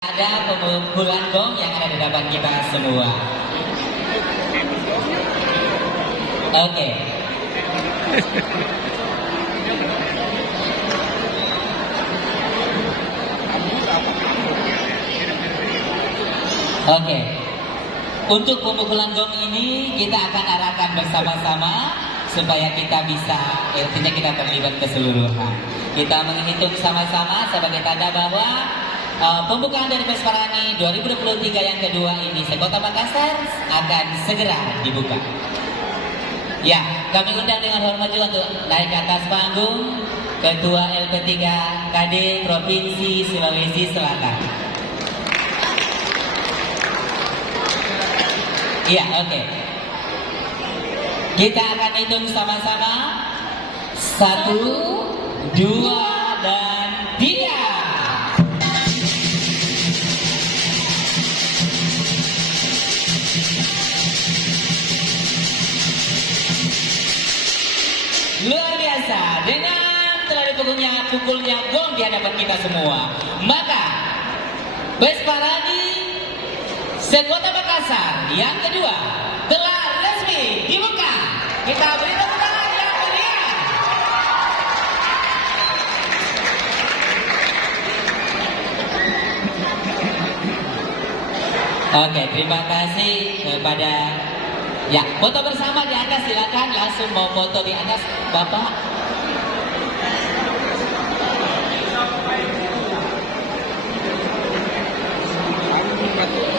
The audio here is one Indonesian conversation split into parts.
Ada pemukulan gong yang ada di depan kita semua. Oke. Oke. Untuk pemukulan gong ini kita akan arahkan bersama-sama supaya kita bisa, artinya kita terlibat keseluruhan. Kita menghitung sama-sama sebagai tanda bahwa pembukaan dari Pesparani 2023 yang kedua ini Sekota Makassar akan segera dibuka. Ya, kami undang dengan hormat juga untuk naik ke atas panggung Ketua LP3 KD Provinsi Sulawesi Selatan. Iya, oke. Kita akan hitung sama-sama 1, 2, dan 3. Luar biasa, dengan telah pukulnya gong di hadapan kita semua, maka Pesparani Sekota Makassar yang kedua telah resmi dibuka. Kita beri tepuk tangan yang meriah. Oke, terima kasih kepada. Ya, foto bersama di atas, silakan langsung mau foto di atas, Bapak.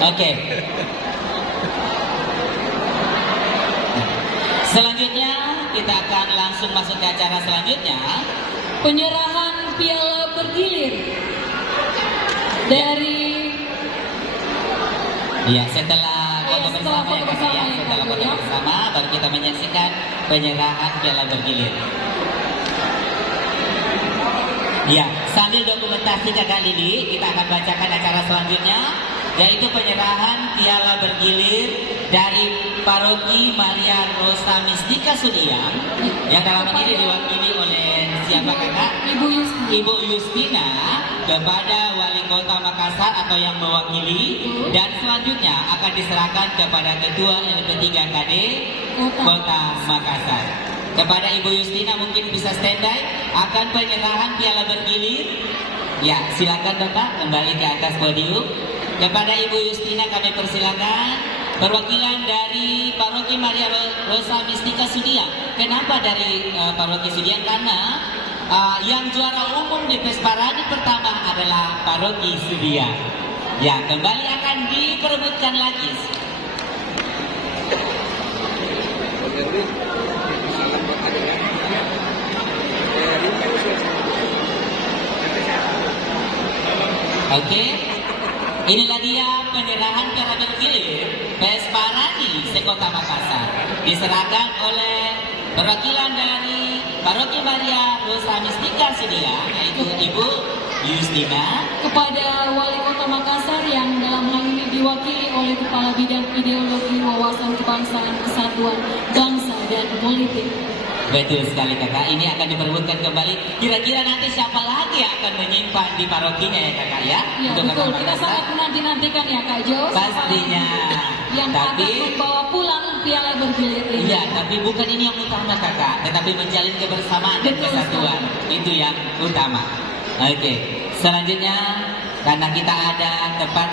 Oke. Selanjutnya kita akan langsung masuk ke acara selanjutnya, penyerahan piala bergilir dari. Ya, setelah foto bersama ya kakak ya, setelah foto bersama baru kita menyaksikan penyerahan piala bergilir. Ya, sambil dokumentasi kakak Lili, kita akan bacakan acara selanjutnya, yaitu penyerahan piala bergilir dari Paroki Maria Rosa Mistika Sudiang, yang dalam ini diwakili oleh siapa kakak? Ibu Yustina kepada Wali Kota Makassar atau yang mewakili, dan selanjutnya akan diserahkan kepada Ketua LP3 KD Kota Makassar. Kepada Ibu Yustina mungkin bisa standby akan penyerahan piala bergilir. Ya, silakan Bapak kembali ke atas podium. Kepada Ibu Yustina kami persilakan perwakilan dari Paroki Maria Rosa Mistika Sudiang. Kenapa dari Paroki Sudiang? Karena yang juara umum di Pesparani pertama adalah Paroki Sudiang. Ya, kembali akan diperebutkan lagi. Oke, inilah dia penyerahan piala bergilir Pesparani Sekota Makassar, diserahkan oleh perwakilan dari Paroki Maria Rosa Mistika Sudiang, yaitu Ibu Yustina, kepada Wali Kota Makassar yang dalam hal ini diwakili oleh Kepala Bidang Ideologi Wawasan Kebangsaan Kesatuan Bangsa dan Politik. Betul sekali kakak, ini akan diperebutkan kembali. Kira-kira nanti siapa lagi yang akan menyimpan di parokinya ya kakak ya? Ya betul, kita sangat menanti-nantikan ya Kak Jo. Pastinya. Yang tapi, akan membawa pulang piala bergilir ini. Iya, tapi bukan ini yang utama kakak, tetapi menjalin kebersamaan dan kesatuan. Itu yang utama. Oke, selanjutnya karena kita ada tempat